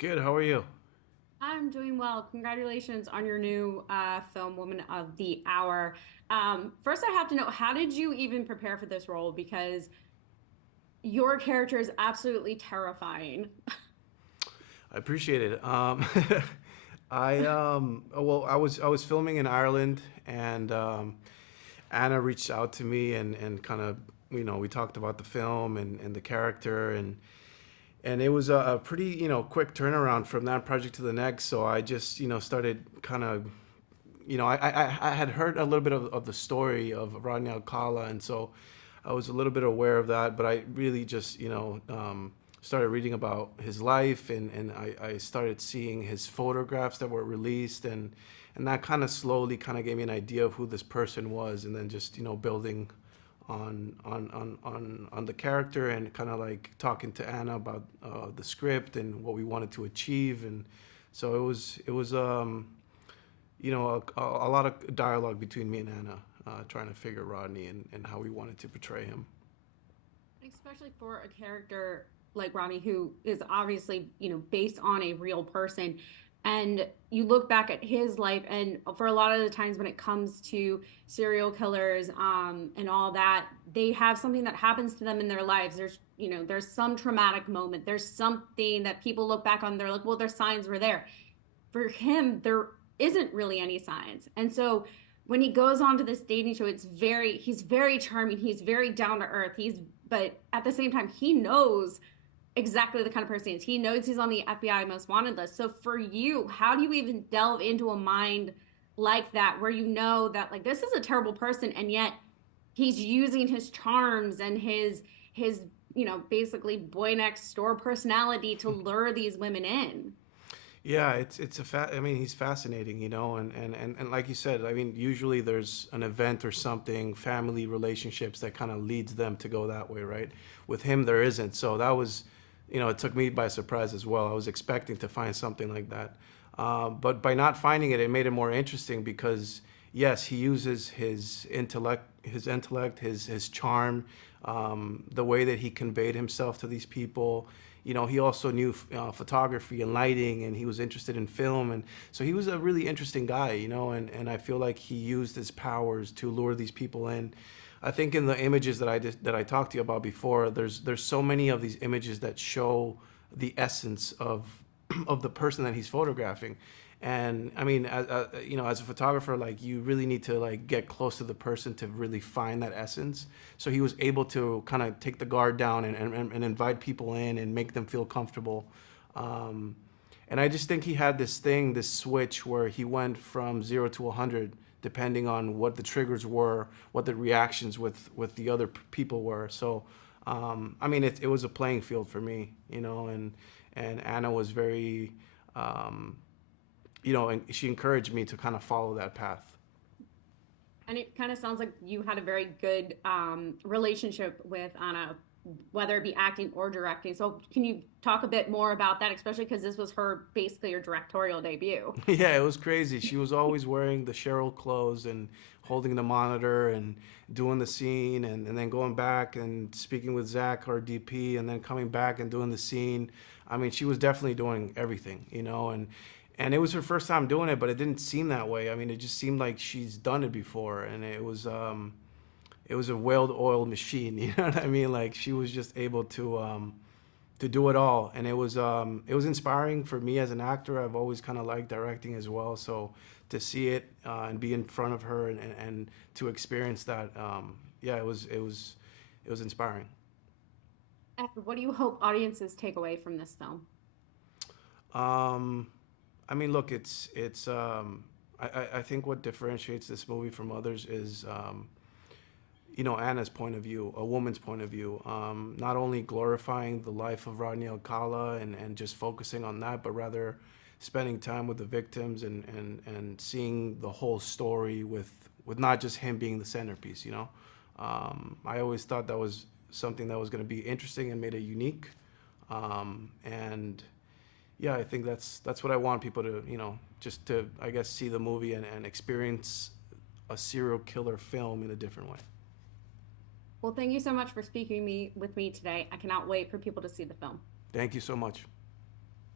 Good. How are you? I'm doing well. Congratulations on your new film, Woman of the Hour. First, I have to know, how did you even prepare for this role? Because your character is absolutely terrifying. I appreciate it. I was filming in Ireland, and Anna reached out to me and kind of we talked about the film and the character and it was a pretty quick turnaround from that project to the next. So I just started kind of I had heard a little bit of the story of Rodney Alcala, and so I was a little bit aware of that. But I really just started reading about his life, and I started seeing his photographs that were released, and that kind of slowly kind of gave me an idea of who this person was, and then just building on the character and kind of like talking to Anna about the script and what we wanted to achieve, and so it was a lot of dialogue between me and Anna, trying to figure Rodney and how we wanted to portray him. Especially for a character like Ronnie, who is obviously, based on a real person. And you look back at his life, and for a lot of the times when it comes to serial killers, and all that, they have something that happens to them in their lives. There's some traumatic moment. There's something that people look back on. They're like, well, their signs were there. For him, there isn't really any signs. And so when he goes on to this dating show, he's very charming. He's very down to earth. But at the same time, he knows exactly the kind of person he is. He knows he's on the FBI most wanted list. So for you, how do you even delve into a mind like that where you know that, like, this is a terrible person, and yet he's using his charms and his basically boy next door personality to lure these women in? Yeah, I mean, he's fascinating, and like you said, I mean, usually there's an event or something, family relationships that kind of leads them to go that way, right? With him, there isn't. So that was, it took me by surprise as well. I was expecting to find something like that, but by not finding it, it made it more interesting because yes, he uses his charm, the way that he conveyed himself to these people. He also knew photography and lighting, and he was interested in film, and so he was a really interesting guy, and I feel like he used his powers to lure these people in. I think in the images that I talked to you about before, there's so many of these images that show the essence of of the person that he's photographing. And I mean, as a photographer, like, you really need to like get close to the person to really find that essence. So he was able to kind of take the guard down and invite people in and make them feel comfortable. Um, and I just think he had this switch where he went from 0 to 100, depending on what the triggers were, what the reactions with the other people were. So, I mean, it was a playing field for me, and Anna was very, um, and she encouraged me to kind of follow that path. And it kind of sounds like you had a very good relationship with Anna, whether it be acting or directing. So can you talk a bit more about that, especially because this was her basically her directorial debut? Yeah, it was crazy. She was always wearing the Cheryl clothes and holding the monitor and doing the scene, and then going back and speaking with Zach, our DP, and then coming back and doing the scene. I mean, she was definitely doing everything, and it was her first time doing it, but it didn't seem that way. I mean, it just seemed like she's done it before, and it was a well-oiled machine. You know what I mean? Like, she was just able to do it all, and it was inspiring for me as an actor. I've always kind of liked directing as well, so to see it and be in front of her and to experience that, yeah, it was inspiring. And what do you hope audiences take away from this film? Um, I mean, look, I think what differentiates this movie from others is, Anna's point of view, a woman's point of view, not only glorifying the life of Rodney Alcala and just focusing on that, but rather spending time with the victims and seeing the whole story with not just him being the centerpiece. I always thought that was something that was going to be interesting and made it unique. And yeah, I think that's what I want people to, just to, I guess, see the movie and experience a serial killer film in a different way. Well, thank you so much for speaking with me today. I cannot wait for people to see the film. Thank you so much.